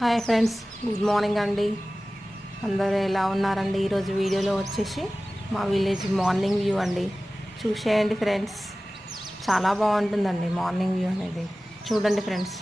Hi friends, good morning అండి. అందరూ ఎలా ఉన్నారండి? ఈరోజు వీడియోలో వచ్చేసి మా విలేజ్ మార్నింగ్ వ్యూ అండి. చూసేయండి ఫ్రెండ్స్, చాలా బాగుంటుందండి మార్నింగ్ వ్యూ అనేది. చూడండి ఫ్రెండ్స్.